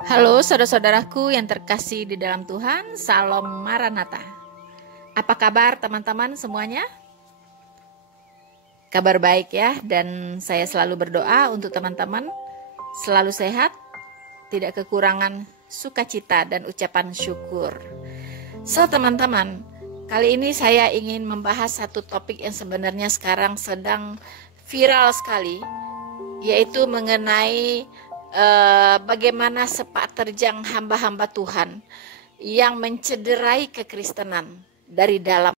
Halo saudara-saudaraku yang terkasih di dalam Tuhan, Salam Maranatha. Apa kabar teman-teman semuanya? Kabar baik ya, dan saya selalu berdoa untuk teman-teman selalu sehat, tidak kekurangan sukacita dan ucapan syukur. So teman-teman, kali ini saya ingin membahas satu topik yang sebenarnya sekarang sedang viral sekali, yaitu mengenai bagaimana sepak terjang hamba-hamba Tuhan yang mencederai kekristenan dari dalam.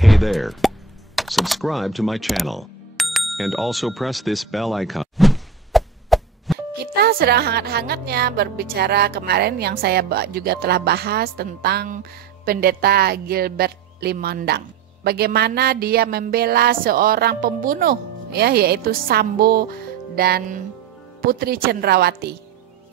Hey there. Subscribe to my channel. And also press this bell icon. Kita sedang hangat-hangatnya berbicara kemarin yang saya juga telah bahas tentang pendeta Gilbert Limondang. Bagaimana dia membela seorang pembunuh ya, yaitu Sambo dan Putri Cendrawati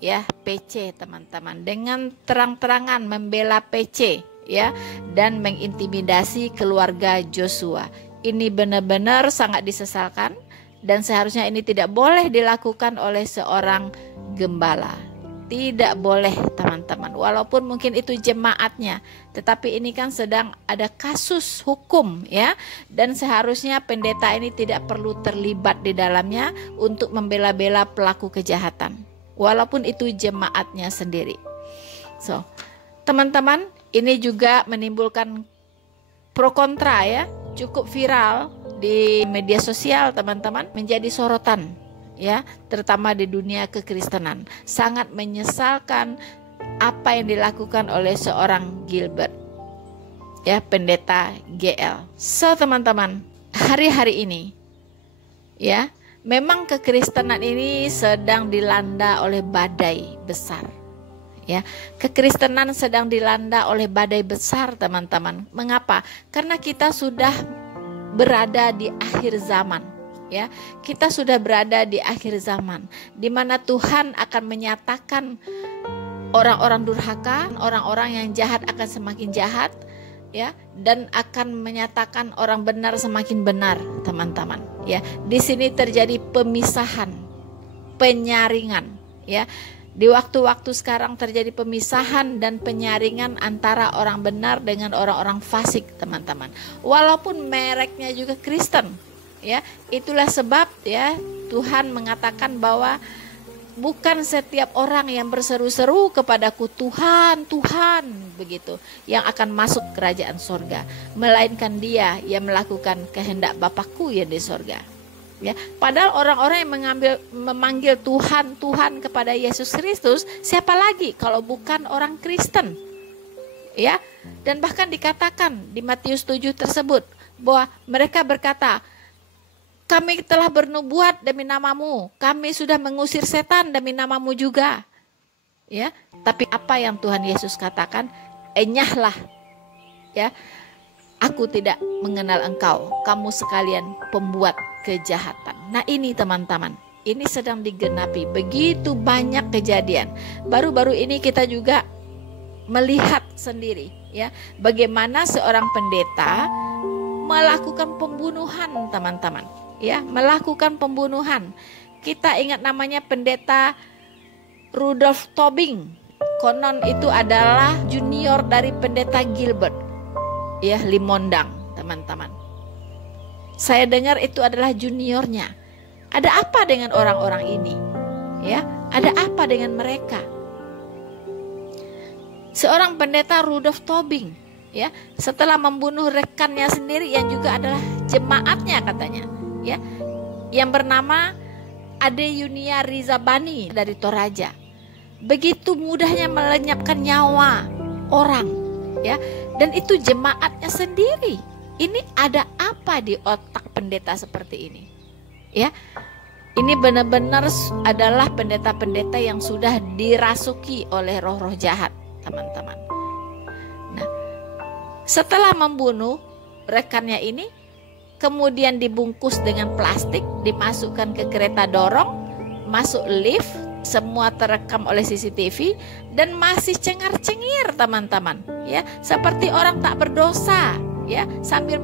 ya, PC teman-teman, dengan terang-terangan membela PC ya, dan mengintimidasi keluarga Joshua. Ini benar-benar sangat disesalkan dan seharusnya ini tidak boleh dilakukan oleh seorang gembala. Tidak boleh teman-teman, walaupun mungkin itu jemaatnya, tetapi ini kan sedang ada kasus hukum ya, dan seharusnya pendeta ini tidak perlu terlibat di dalamnya untuk membela-bela pelaku kejahatan, walaupun itu jemaatnya sendiri. So, teman-teman, ini juga menimbulkan pro kontra ya, cukup viral di media sosial teman-teman, menjadi sorotan ya, terutama di dunia kekristenan. Sangat menyesalkan apa yang dilakukan oleh seorang Gilbert ya, pendeta GL. So teman-teman, hari-hari ini ya, memang kekristenan ini sedang dilanda oleh badai besar. Ya, kekristenan sedang dilanda oleh badai besar teman-teman. Mengapa? Karena kita sudah berada di akhir zaman. Ya, kita sudah berada di akhir zaman, di mana Tuhan akan menyatakan orang-orang durhaka, orang-orang yang jahat akan semakin jahat, ya, dan akan menyatakan orang benar semakin benar, teman-teman. Ya, di sini terjadi pemisahan, penyaringan, ya. Di waktu-waktu sekarang terjadi pemisahan dan penyaringan antara orang benar dengan orang-orang fasik, teman-teman. Walaupun mereknya juga Kristen, ya. Itulah sebab ya Tuhan mengatakan bahwa bukan setiap orang yang berseru-seru kepadaku Tuhan, Tuhan, begitu, yang akan masuk kerajaan sorga, melainkan dia yang melakukan kehendak Bapakku yang di sorga. Ya, padahal orang-orang yang memanggil Tuhan, Tuhan kepada Yesus Kristus, siapa lagi kalau bukan orang Kristen? Ya, dan bahkan dikatakan di Matius 7 tersebut bahwa mereka berkata, kami telah bernubuat demi namamu, kami sudah mengusir setan demi namamu juga. Ya, tapi apa yang Tuhan Yesus katakan? Enyahlah, ya, aku tidak mengenal engkau, kamu sekalian pembuat kejahatan. Nah ini teman-teman, ini sedang digenapi. Begitu banyak kejadian. Baru-baru ini kita juga melihat sendiri ya, bagaimana seorang pendeta melakukan pembunuhan, teman-teman. Ya, melakukan pembunuhan. Kita ingat namanya pendeta Rudolf Tobing. Konon itu adalah junior dari pendeta Gilbert ya, Limondang, teman-teman. Saya dengar itu adalah juniornya. Ada apa dengan orang-orang ini? Ya, ada apa dengan mereka? Seorang pendeta Rudolf Tobing, ya, setelah membunuh rekannya sendiri yang juga adalah jemaatnya katanya, ya, yang bernama Ade Yunia Rizabani dari Toraja. Begitu mudahnya melenyapkan nyawa orang, ya, dan itu jemaatnya sendiri. Ini ada apa di otak pendeta seperti ini? Ya, Ini benar-benar adalah pendeta-pendeta yang sudah dirasuki oleh roh-roh jahat, teman-teman. Nah, setelah membunuh rekannya ini, kemudian dibungkus dengan plastik, dimasukkan ke kereta dorong, masuk lift, semua terekam oleh CCTV dan masih cengar-cengir, teman-teman. Ya, seperti orang tak berdosa, ya, sambil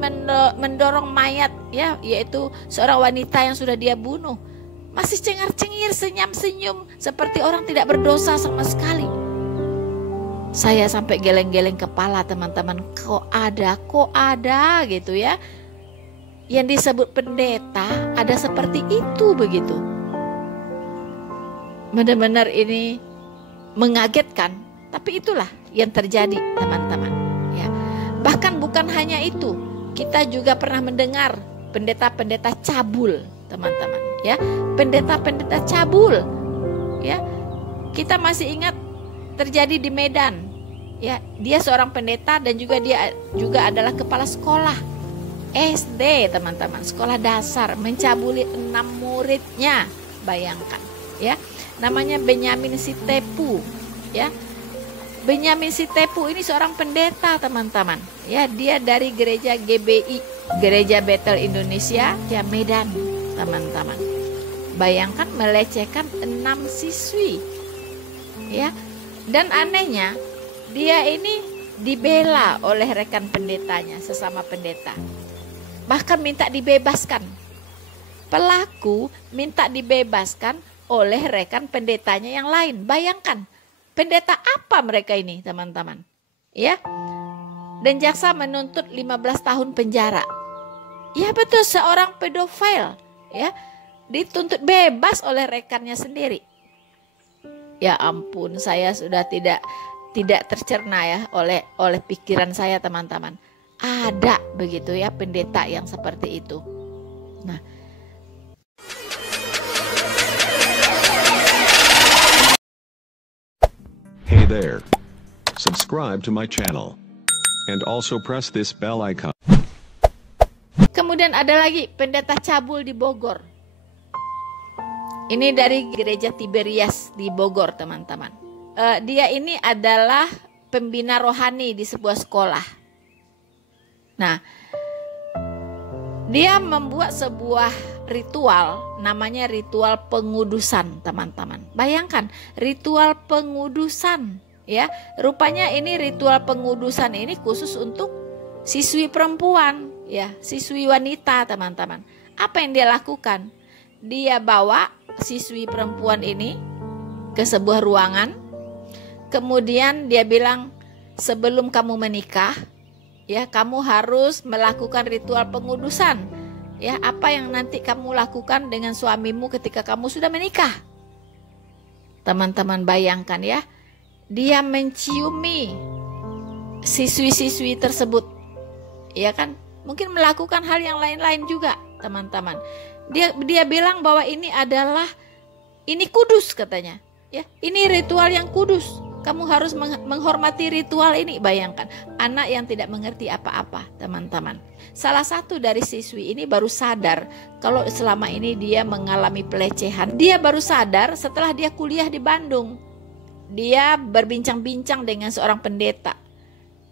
mendorong mayat, ya, yaitu seorang wanita yang sudah dia bunuh. Masih cengar-cengir, senyum-senyum seperti orang tidak berdosa sama sekali. Saya sampai geleng-geleng kepala, teman-teman. Kok ada gitu ya. Yang disebut pendeta ada seperti itu begitu. Benar-benar ini mengagetkan, tapi itulah yang terjadi, teman-teman. Ya. Bahkan bukan hanya itu, kita juga pernah mendengar pendeta-pendeta cabul, teman-teman. Ya, pendeta-pendeta cabul. Ya, kita masih ingat terjadi di Medan. Ya, dia seorang pendeta dan dia juga adalah kepala sekolah SD, teman-teman, sekolah dasar, mencabuli 6 muridnya. Bayangkan, ya. Namanya Benyamin Sitepu, ya. Benyamin Sitepu ini seorang pendeta, teman-teman. Ya, dia dari gereja GBI, Gereja Bethel Indonesia, ya, Medan, teman-teman. Bayangkan melecehkan 6 siswi. Ya. Dan anehnya, dia ini dibela oleh rekan pendetanya, sesama pendeta. Bahkan minta dibebaskan. Pelaku minta dibebaskan oleh rekan pendetanya yang lain. Bayangkan, pendeta apa mereka ini, teman-teman? Ya. Dan jaksa menuntut 15 tahun penjara. Ya betul, seorang pedofil, ya, dituntut bebas oleh rekannya sendiri. Ya ampun, saya sudah tidak tercerna ya oleh pikiran saya, teman-teman. Ada begitu ya pendeta yang seperti itu. Nah, hey there. Subscribe to my channel. And also press this bell icon. kemudian ada lagi pendeta cabul di Bogor. Ini dari gereja Tiberias di Bogor, teman-teman. Dia ini adalah pembina rohani di sebuah sekolah. Nah, dia membuat sebuah ritual, namanya ritual pengudusan, teman-teman. Bayangkan, ritual pengudusan, ya. Rupanya ini ritual pengudusan ini khusus untuk siswi perempuan, ya, siswi wanita, teman-teman. Apa yang dia lakukan? Dia bawa siswi perempuan ini ke sebuah ruangan. Kemudian dia bilang, sebelum kamu menikah, ya, kamu harus melakukan ritual pengudusan. Ya, apa yang nanti kamu lakukan dengan suamimu ketika kamu sudah menikah. Teman-teman bayangkan ya, dia menciumi siswi-siswi tersebut. Ya kan? Mungkin melakukan hal yang lain-lain juga, teman-teman. Dia bilang bahwa ini kudus, katanya. Ya, ini ritual yang kudus. Kamu harus menghormati ritual ini. Bayangkan, anak yang tidak mengerti apa-apa, teman-teman. Salah satu dari siswi ini baru sadar kalau selama ini dia mengalami pelecehan. Dia baru sadar setelah dia kuliah di Bandung. Dia berbincang-bincang dengan seorang pendeta.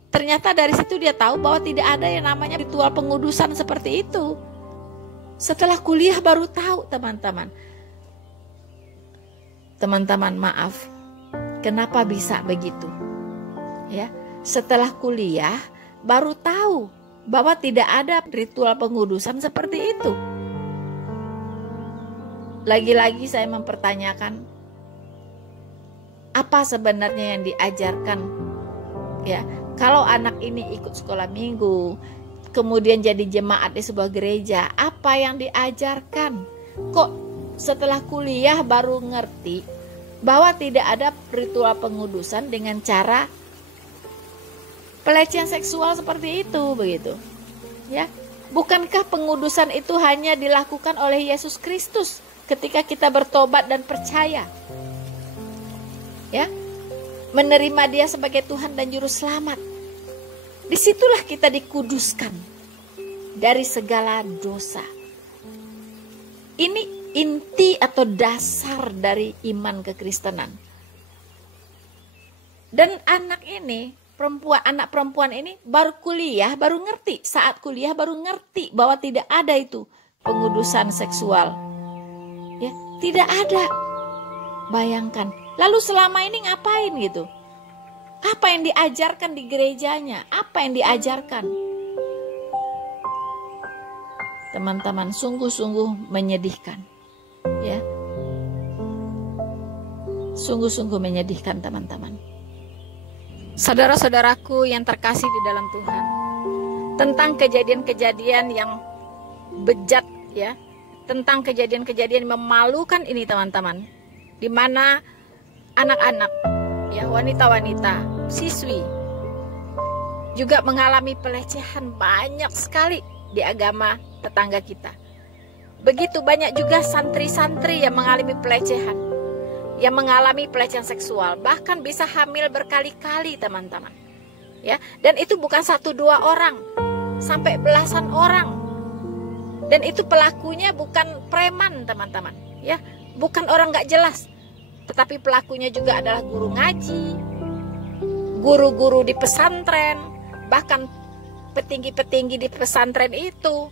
Ternyata dari situ dia tahu bahwa tidak ada yang namanya ritual pengudusan seperti itu. Setelah kuliah baru tahu, teman-teman. Teman-teman, maaf. Kenapa bisa begitu? Ya, setelah kuliah baru tahu bahwa tidak ada ritual pengudusan seperti itu. Lagi-lagi saya mempertanyakan, apa sebenarnya yang diajarkan? Ya, kalau anak ini ikut sekolah minggu, kemudian jadi jemaat di sebuah gereja, apa yang diajarkan? Kok setelah kuliah baru ngerti bahwa tidak ada ritual pengudusan dengan cara pelecehan seksual seperti itu, begitu. Ya, bukankah pengudusan itu hanya dilakukan oleh Yesus Kristus ketika kita bertobat dan percaya? Ya, menerima Dia sebagai Tuhan dan Juru Selamat. Disitulah kita dikuduskan dari segala dosa. Ini inti atau dasar dari iman kekristenan. Dan anak perempuan ini baru kuliah, baru ngerti. Saat kuliah baru ngerti bahwa tidak ada itu pengudusan seksual. Ya, tidak ada. Bayangkan. Lalu selama ini ngapain gitu? Apa yang diajarkan di gerejanya? Apa yang diajarkan? Teman-teman, sungguh-sungguh menyedihkan. Ya. Sungguh-sungguh menyedihkan, teman-teman. Saudara-saudaraku yang terkasih di dalam Tuhan, tentang kejadian-kejadian yang bejat, ya, tentang kejadian-kejadian memalukan ini, teman-teman, di mana anak-anak, ya, wanita-wanita, siswi juga mengalami pelecehan banyak sekali di agama tetangga kita. Begitu banyak juga santri-santri yang mengalami pelecehan, yang mengalami pelecehan seksual, bahkan bisa hamil berkali-kali, teman-teman. Ya, dan itu bukan 1-2 orang, sampai belasan orang. Dan itu pelakunya bukan preman, teman-teman. Ya, bukan orang nggak jelas, tetapi pelakunya juga adalah guru ngaji, guru-guru di pesantren, bahkan petinggi-petinggi di pesantren itu.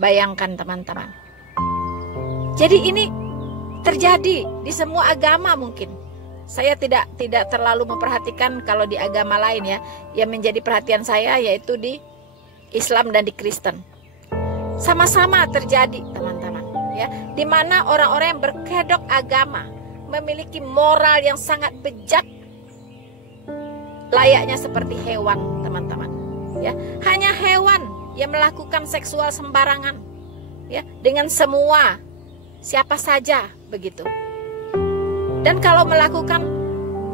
Bayangkan, teman-teman. Jadi ini terjadi di semua agama mungkin. Saya tidak terlalu memperhatikan kalau di agama lain, ya. Yang menjadi perhatian saya yaitu di Islam dan di Kristen. Sama-sama terjadi, teman-teman, ya. Di mana orang-orang yang berkedok agama memiliki moral yang sangat bejat, layaknya seperti hewan, teman-teman, ya. Hanya hewan yang melakukan seksual sembarangan, ya, dengan semua siapa saja begitu. Dan kalau melakukan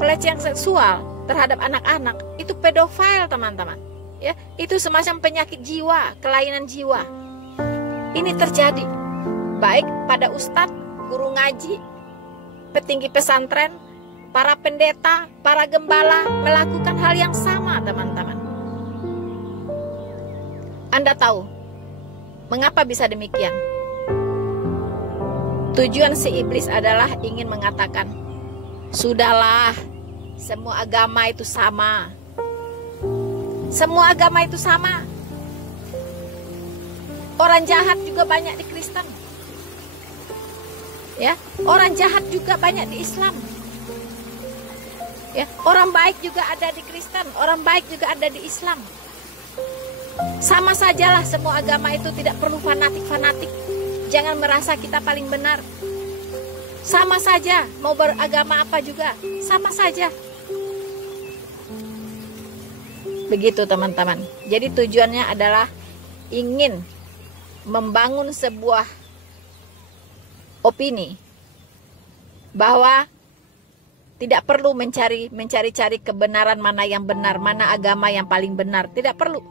pelecehan seksual terhadap anak-anak, itu pedofil, teman-teman, ya. Itu semacam penyakit jiwa, kelainan jiwa. Ini terjadi baik pada ustadz, guru ngaji, petinggi pesantren, para pendeta, para gembala melakukan hal yang sama, teman-teman. Anda tahu mengapa bisa demikian? Tujuan si iblis adalah ingin mengatakan, sudahlah, semua agama itu sama. Semua agama itu sama. Orang jahat juga banyak di Kristen. Ya, orang jahat juga banyak di Islam. Ya, orang baik juga ada di Kristen, orang baik juga ada di Islam. Sama sajalah, semua agama itu tidak perlu fanatik-fanatik. Jangan merasa kita paling benar. Sama saja, mau beragama apa juga, sama saja. Begitu, teman-teman. Jadi tujuannya adalah ingin membangun sebuah opini bahwa tidak perlu mencari-cari kebenaran, mana yang benar, mana agama yang paling benar. Tidak perlu.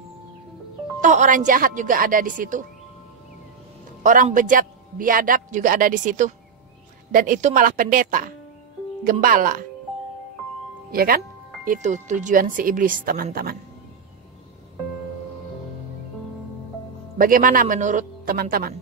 Toh orang jahat juga ada di situ. Orang bejat, biadab juga ada di situ. Dan itu malah pendeta, gembala. Ya kan? Itu tujuan si iblis, teman-teman. Bagaimana menurut teman-teman?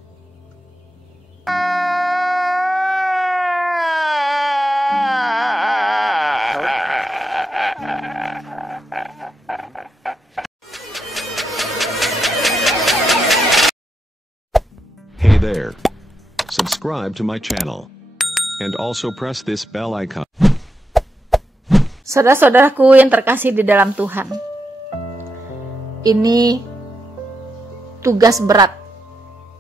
Hey there. Subscribe to my channel. And also press this bell icon. Saudara-saudaraku yang terkasih di dalam Tuhan, ini tugas berat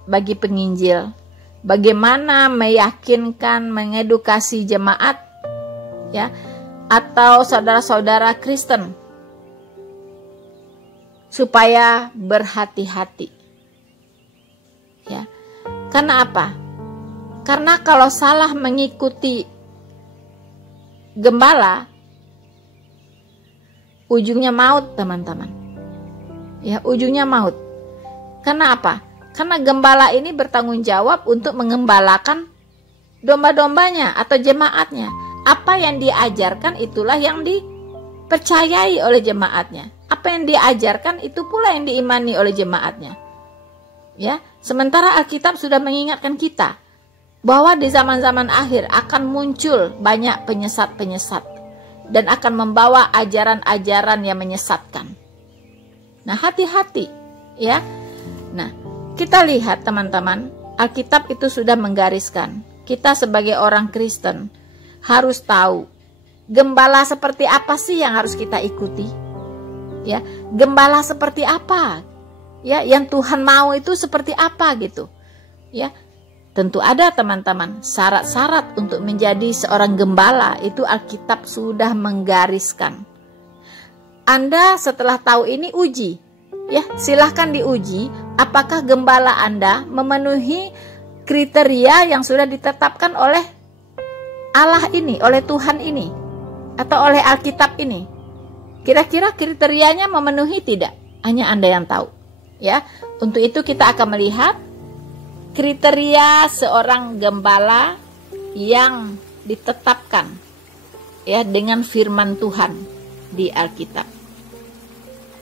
bagi penginjil. Bagaimana meyakinkan, mengedukasi jemaat, ya, atau saudara-saudara Kristen supaya berhati-hati. Ya. Karena apa? Karena kalau salah mengikuti gembala, ujungnya maut, teman-teman. Ya, ujungnya maut. Karena apa? Karena gembala ini bertanggung jawab untuk mengembalakan domba-dombanya atau jemaatnya. Apa yang diajarkan itulah yang dipercayai oleh jemaatnya. Apa yang diajarkan itu pula yang diimani oleh jemaatnya. Ya, sementara Alkitab sudah mengingatkan kita bahwa di zaman-zaman akhir akan muncul banyak penyesat-penyesat dan akan membawa ajaran-ajaran yang menyesatkan. Nah, hati-hati ya. Nah, kita lihat teman-teman, Alkitab itu sudah menggariskan. Kita sebagai orang Kristen harus tahu gembala seperti apa sih yang harus kita ikuti. Ya, gembala seperti apa? Ya, yang Tuhan mau itu seperti apa gitu. Ya, tentu ada teman-teman syarat-syarat untuk menjadi seorang gembala, itu Alkitab sudah menggariskan. Anda setelah tahu ini uji, ya silahkan diuji apakah gembala Anda memenuhi kriteria yang sudah ditetapkan oleh Allah ini, oleh Tuhan ini, atau oleh Alkitab ini. Kira-kira kriterianya memenuhi tidak? Hanya Anda yang tahu. Ya, untuk itu kita akan melihat kriteria seorang gembala yang ditetapkan ya dengan firman Tuhan di Alkitab.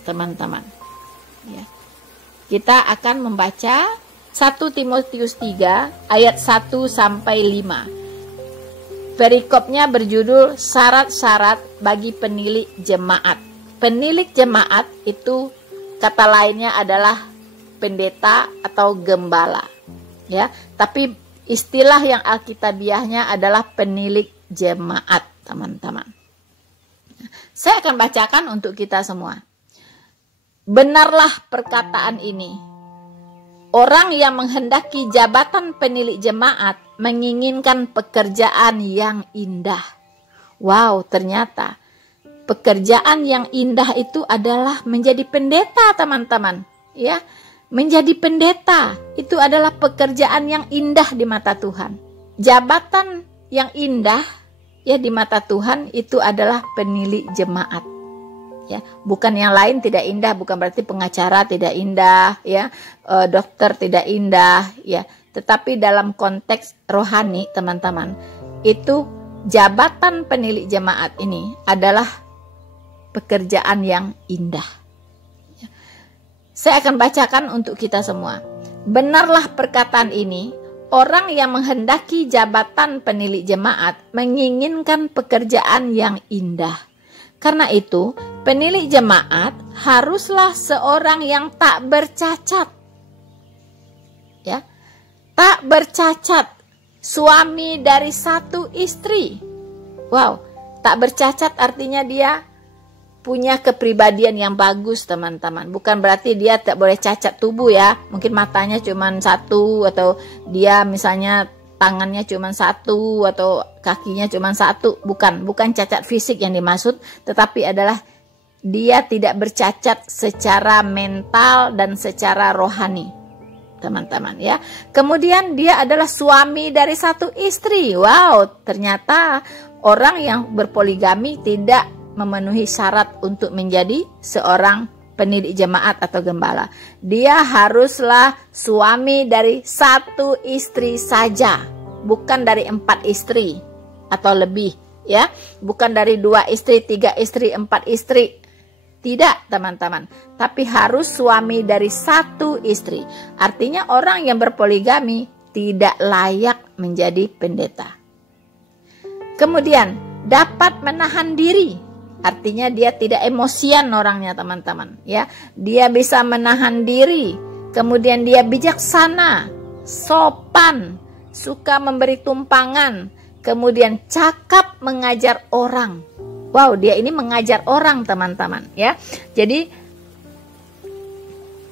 Teman-teman, ya. Kita akan membaca 1 Timotius 3 ayat 1 sampai 5. Perikopnya berjudul syarat-syarat bagi penilik jemaat. Penilik jemaat itu kata lainnya adalah pendeta atau gembala. Ya, tapi istilah yang alkitabiahnya adalah penilik jemaat, teman-teman. Saya akan bacakan untuk kita semua. Benarlah perkataan ini. Orang yang menghendaki jabatan penilik jemaat menginginkan pekerjaan yang indah. Wow, ternyata pekerjaan yang indah itu adalah menjadi pendeta, teman-teman. Ya, menjadi pendeta itu adalah pekerjaan yang indah di mata Tuhan. Jabatan yang indah ya di mata Tuhan itu adalah penilik jemaat. Ya, bukan yang lain tidak indah, bukan berarti pengacara tidak indah, ya, dokter tidak indah, ya. Tetapi dalam konteks rohani, teman-teman, itu jabatan penilik jemaat ini adalah pekerjaan yang indah. Saya akan bacakan untuk kita semua. Benarlah perkataan ini, orang yang menghendaki jabatan penilik jemaat menginginkan pekerjaan yang indah. Karena itu, penilik jemaat haruslah seorang yang tak bercacat. Ya, tak bercacat, suami dari satu istri. Wow, tak bercacat artinya dia punya kepribadian yang bagus, teman-teman. Bukan berarti dia tak boleh cacat tubuh ya. Mungkin matanya cuma satu, atau dia misalnya tangannya cuma satu, atau kakinya cuma satu. Bukan cacat fisik yang dimaksud, tetapi adalah dia tidak bercacat secara mental dan secara rohani, teman-teman ya. Kemudian dia adalah suami dari satu istri. Wow, ternyata orang yang berpoligami tidak memenuhi syarat untuk menjadi seorang penilik jemaat atau gembala. Dia haruslah suami dari satu istri saja, bukan dari 4 istri atau lebih, ya. Bukan dari 2 istri, 3 istri, 4 istri. Tidak, teman-teman. Tapi harus suami dari satu istri. Artinya orang yang berpoligami tidak layak menjadi pendeta. Kemudian dapat menahan diri. Artinya dia tidak emosian orangnya, teman-teman, ya. Dia bisa menahan diri. Kemudian dia bijaksana, sopan, suka memberi tumpangan, kemudian cakap mengajar orang. Wow, dia ini mengajar orang, teman-teman, ya. Jadi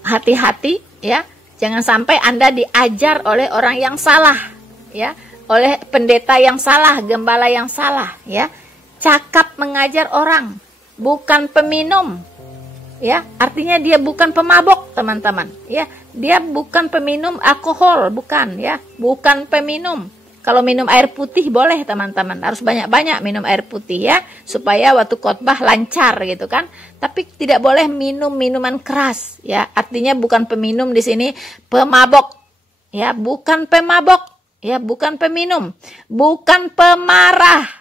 hati-hati ya, jangan sampai Anda diajar oleh orang yang salah, ya, oleh pendeta yang salah, gembala yang salah, ya. Cakap mengajar orang, bukan peminum, ya. Artinya dia bukan pemabok, teman-teman, ya. Dia bukan peminum alkohol, bukan, ya. Bukan peminum. Kalau minum air putih boleh, teman-teman. Harus banyak-banyak minum air putih, ya, supaya waktu khotbah lancar gitu kan. Tapi tidak boleh minum minuman keras, ya. Artinya bukan peminum di sini, pemabok, ya. Bukan pemabok, ya. Bukan peminum, bukan pemarah.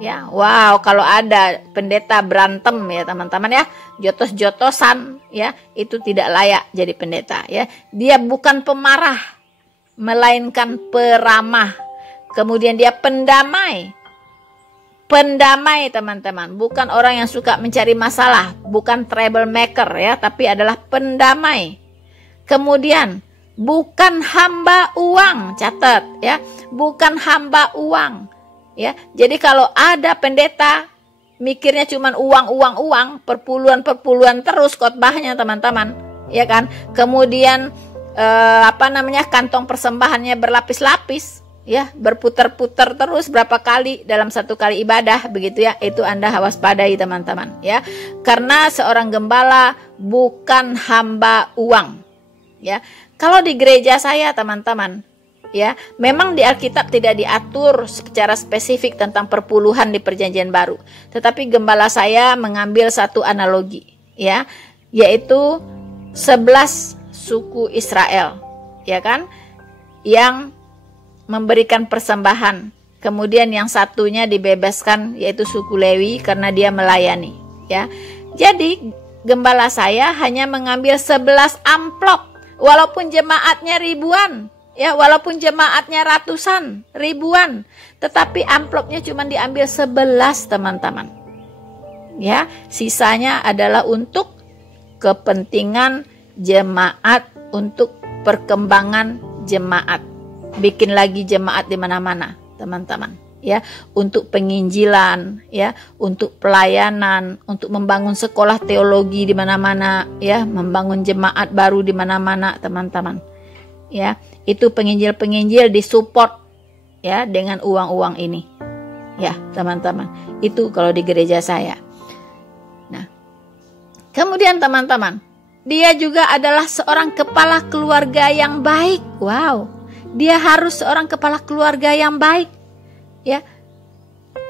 Ya, wow, kalau ada pendeta berantem ya teman-teman ya, jotos-jotosan ya, itu tidak layak jadi pendeta ya. Dia bukan pemarah. melainkan peramah. Kemudian dia pendamai. Pendamai teman-teman, bukan orang yang suka mencari masalah, bukan troublemaker ya, tapi adalah pendamai. Kemudian bukan hamba uang, catat ya, bukan hamba uang ya. Jadi kalau ada pendeta mikirnya cuman uang, perpuluhan terus khotbahnya teman-teman, ya kan? Kemudian kantong persembahannya berlapis-lapis, ya, berputar-putar terus berapa kali dalam satu kali ibadah, begitu ya. Itu Anda waspadai teman-teman, ya. Karena seorang gembala bukan hamba uang, ya. Kalau di gereja saya teman-teman, ya, memang di Alkitab tidak diatur secara spesifik tentang perpuluhan di Perjanjian Baru. Tetapi gembala saya mengambil satu analogi, ya, yaitu 11 suku Israel, ya kan, yang memberikan persembahan. Kemudian yang satunya dibebaskan, yaitu suku Lewi, karena dia melayani, ya. Jadi gembala saya hanya mengambil 11 amplop, walaupun jemaatnya ribuan, ya, walaupun jemaatnya ratusan, ribuan, tetapi amplopnya cuma diambil 11 teman-teman, ya. Sisanya adalah untuk kepentingan jemaat, untuk perkembangan jemaat, bikin lagi jemaat di mana-mana teman-teman, ya, untuk penginjilan, ya, untuk pelayanan, untuk membangun sekolah teologi di mana-mana, ya, membangun jemaat baru di mana-mana teman-teman, ya. Itu penginjil-penginjil disupport, ya, dengan uang-uang ini, ya teman-teman. Itu kalau di gereja saya. Nah, kemudian teman-teman, dia juga adalah seorang kepala keluarga yang baik. Wow, dia harus seorang kepala keluarga yang baik, ya.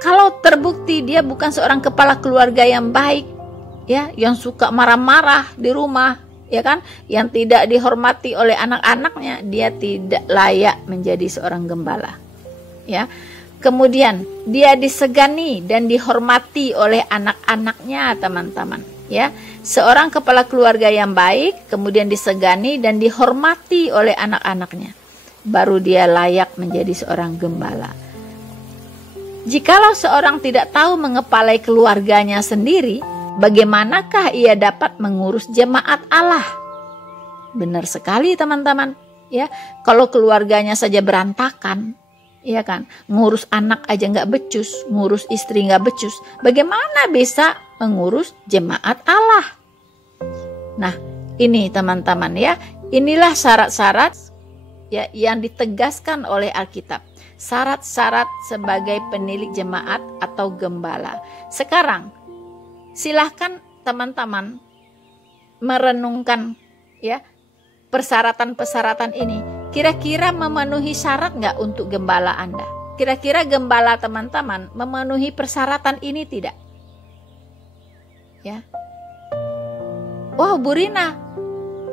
Kalau terbukti dia bukan seorang kepala keluarga yang baik, ya, yang suka marah-marah di rumah, ya kan, yang tidak dihormati oleh anak-anaknya, dia tidak layak menjadi seorang gembala, ya. Kemudian dia disegani dan dihormati oleh anak-anaknya teman-teman, ya. Seorang kepala keluarga yang baik, kemudian disegani dan dihormati oleh anak-anaknya, baru dia layak menjadi seorang gembala. Jikalau seorang tidak tahu mengepalai keluarganya sendiri, bagaimanakah ia dapat mengurus jemaat Allah? Benar sekali teman-teman, ya. Kalau keluarganya saja berantakan, ya kan, ngurus anak aja nggak becus, ngurus istri nggak becus, bagaimana bisa mengurus jemaat Allah? Nah, ini teman-teman, ya, inilah syarat-syarat, ya, yang ditegaskan oleh Alkitab. Syarat-syarat sebagai penilik jemaat atau gembala. Sekarang silahkan teman-teman merenungkan, ya, persyaratan-persyaratan ini. Kira-kira memenuhi syarat nggak untuk gembala Anda? Kira-kira gembala teman-teman memenuhi persyaratan ini tidak? Ya. Wow, Bu Rina,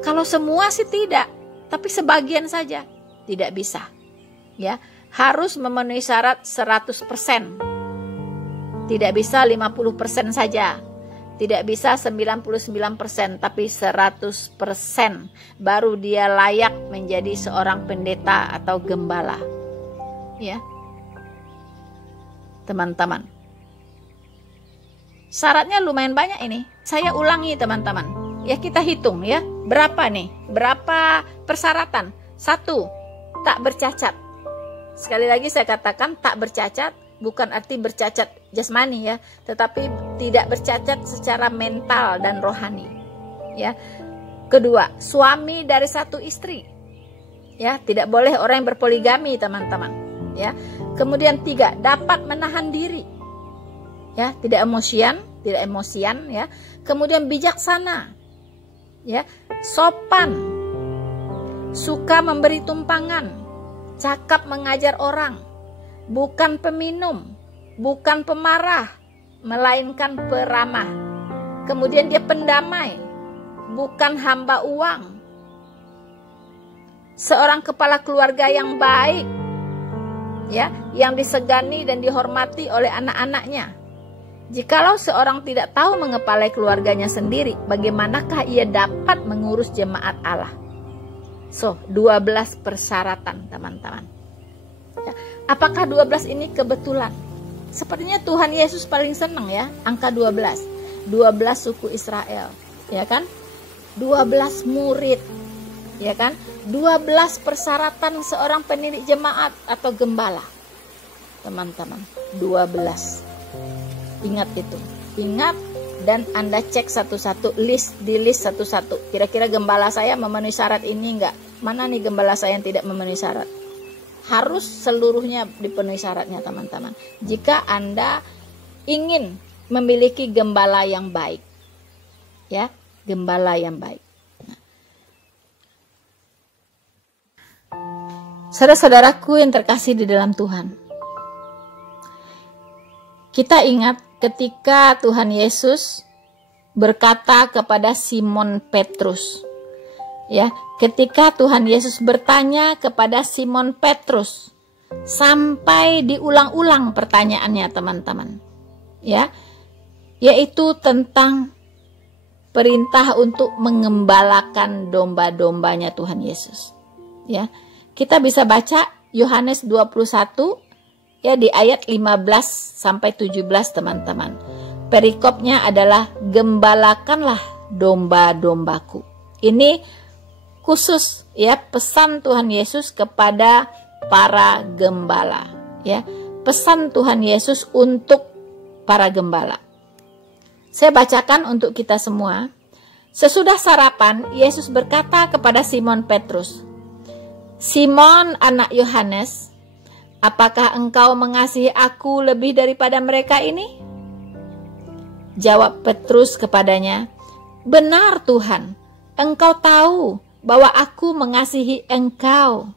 kalau semua sih tidak, tapi sebagian saja. Tidak bisa, ya. Harus memenuhi syarat 100%. Tidak bisa 50% saja. Tidak bisa 99%, tapi 100%. Baru dia layak menjadi seorang pendeta atau gembala, ya. Teman-teman, syaratnya lumayan banyak ini. Saya ulangi teman-teman, ya, kita hitung, ya. Berapa nih? Berapa persyaratan? 1, tak bercacat. Sekali lagi saya katakan tak bercacat, bukan arti bercacat jasmani, ya, tetapi tidak bercacat secara mental dan rohani, ya. Kedua, suami dari 1 istri, ya, tidak boleh orang yang berpoligami teman-teman, ya. Kemudian 3, dapat menahan diri, ya, tidak emosian, ya. Kemudian bijaksana, ya, sopan, suka memberi tumpangan, cakap mengajar orang, bukan peminum, bukan pemarah, melainkan peramah. Kemudian dia pendamai, bukan hamba uang. Seorang kepala keluarga yang baik, ya, yang disegani dan dihormati oleh anak-anaknya. Jikalau seorang tidak tahu mengepalai keluarganya sendiri, bagaimanakah ia dapat mengurus jemaat Allah? So, 12 persyaratan teman-teman. Ya, apakah 12 ini kebetulan? Sepertinya Tuhan Yesus paling senang ya, angka 12. 12 suku Israel, ya kan? 12 murid, ya kan? 12 persyaratan seorang pendiri jemaat atau gembala. Teman-teman, 12. Ingat itu. Ingat dan Anda cek satu-satu, di list satu-satu. Kira-kira gembala saya memenuhi syarat ini enggak? Mana nih gembala saya yang tidak memenuhi syarat? Harus seluruhnya dipenuhi syaratnya teman-teman. Jika Anda ingin memiliki gembala yang baik. Ya, gembala yang baik. Saudara-saudaraku yang terkasih di dalam Tuhan. Kita ingat ketika Tuhan Yesus berkata kepada Simon Petrus. Ya, ketika Tuhan Yesus bertanya kepada Simon Petrus sampai diulang-ulang pertanyaannya teman-teman. Ya, yaitu tentang perintah untuk mengembalakan domba-dombanya Tuhan Yesus. Ya, kita bisa baca Yohanes 21 ya di ayat 15 sampai 17 teman-teman. Perikopnya adalah gembalakanlah domba-dombaku. Ini khusus ya pesan Tuhan Yesus kepada para gembala ya. Pesan Tuhan Yesus untuk para gembala. Saya bacakan untuk kita semua. Sesudah sarapan, Yesus berkata kepada Simon Petrus, "Simon anak Yohanes, apakah engkau mengasihi aku lebih daripada mereka ini?" Jawab Petrus kepadanya, "Benar Tuhan, engkau tahu bahwa aku mengasihi engkau."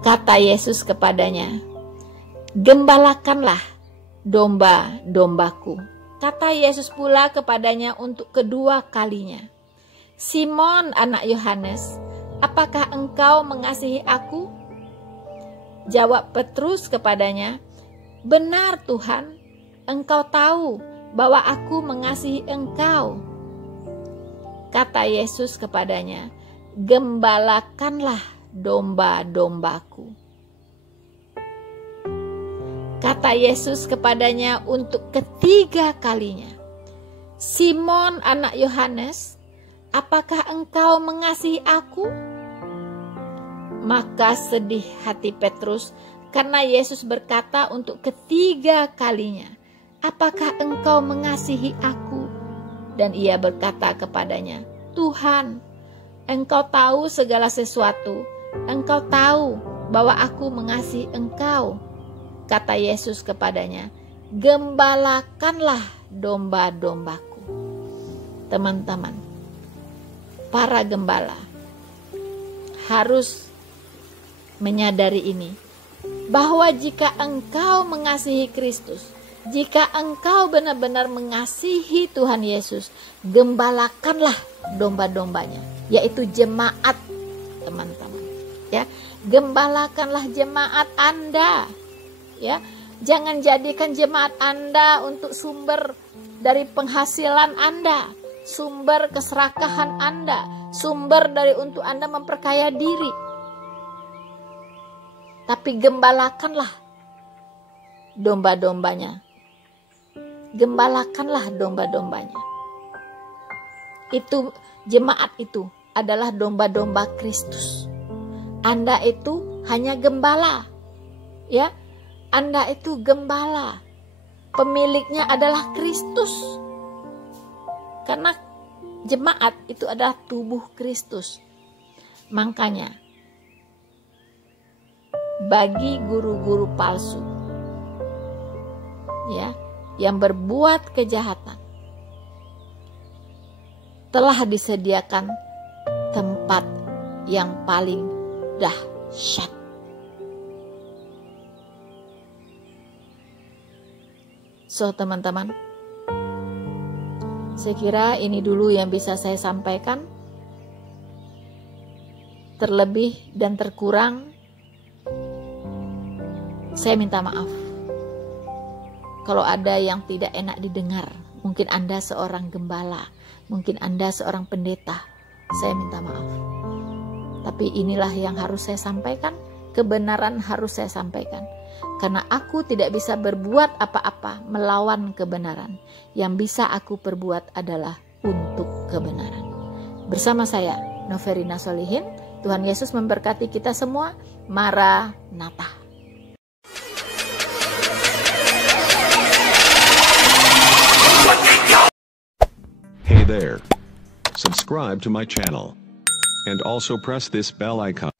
Kata Yesus kepadanya, "Gembalakanlah domba-dombaku." Kata Yesus pula kepadanya untuk kedua kalinya, "Simon anak Yohanes, apakah engkau mengasihi aku?" Jawab Petrus kepadanya, "Benar Tuhan, engkau tahu bahwa aku mengasihi engkau." Kata Yesus kepadanya, "Gembalakanlah domba-dombaku." Kata Yesus kepadanya untuk ketiga kalinya, "Simon anak Yohanes, apakah engkau mengasihi aku?" Maka sedih hati Petrus karena Yesus berkata untuk ketiga kalinya, "Apakah engkau mengasihi aku?" Dan ia berkata kepadanya, "Tuhan, engkau tahu segala sesuatu. Engkau tahu bahwa aku mengasihi engkau." Kata Yesus kepadanya, "Gembalakanlah domba-dombaku." Teman-teman, para gembala harus menyadari ini, bahwa jika engkau mengasihi Kristus, jika engkau benar-benar mengasihi Tuhan Yesus, gembalakanlah domba-dombanya, yaitu jemaat, teman-teman. Ya, gembalakanlah jemaat Anda. Ya, jangan jadikan jemaat Anda untuk sumber dari penghasilan Anda, sumber keserakahan Anda, sumber dari untuk Anda memperkaya diri. Tapi gembalakanlah domba-dombanya. Gembalakanlah domba-dombanya. Itu jemaat itu adalah domba-domba Kristus. Anda itu hanya gembala. Ya, Anda itu gembala. Pemiliknya adalah Kristus. Karena jemaat itu adalah tubuh Kristus. Makanya bagi guru-guru palsu ya, yang berbuat kejahatan, telah disediakan tempat yang paling dahsyat. So teman-teman, saya kira ini dulu yang bisa saya sampaikan. Terlebih dan terkurang, saya minta maaf. Kalau ada yang tidak enak didengar, mungkin Anda seorang gembala, mungkin Anda seorang pendeta, saya minta maaf. Tapi inilah yang harus saya sampaikan, kebenaran harus saya sampaikan. Karena aku tidak bisa berbuat apa-apa melawan kebenaran. Yang bisa aku perbuat adalah untuk kebenaran. Bersama saya, Noverina Solihin, Tuhan Yesus memberkati kita semua. Maranatha. Hey there. Subscribe to my channel. And also press this bell icon.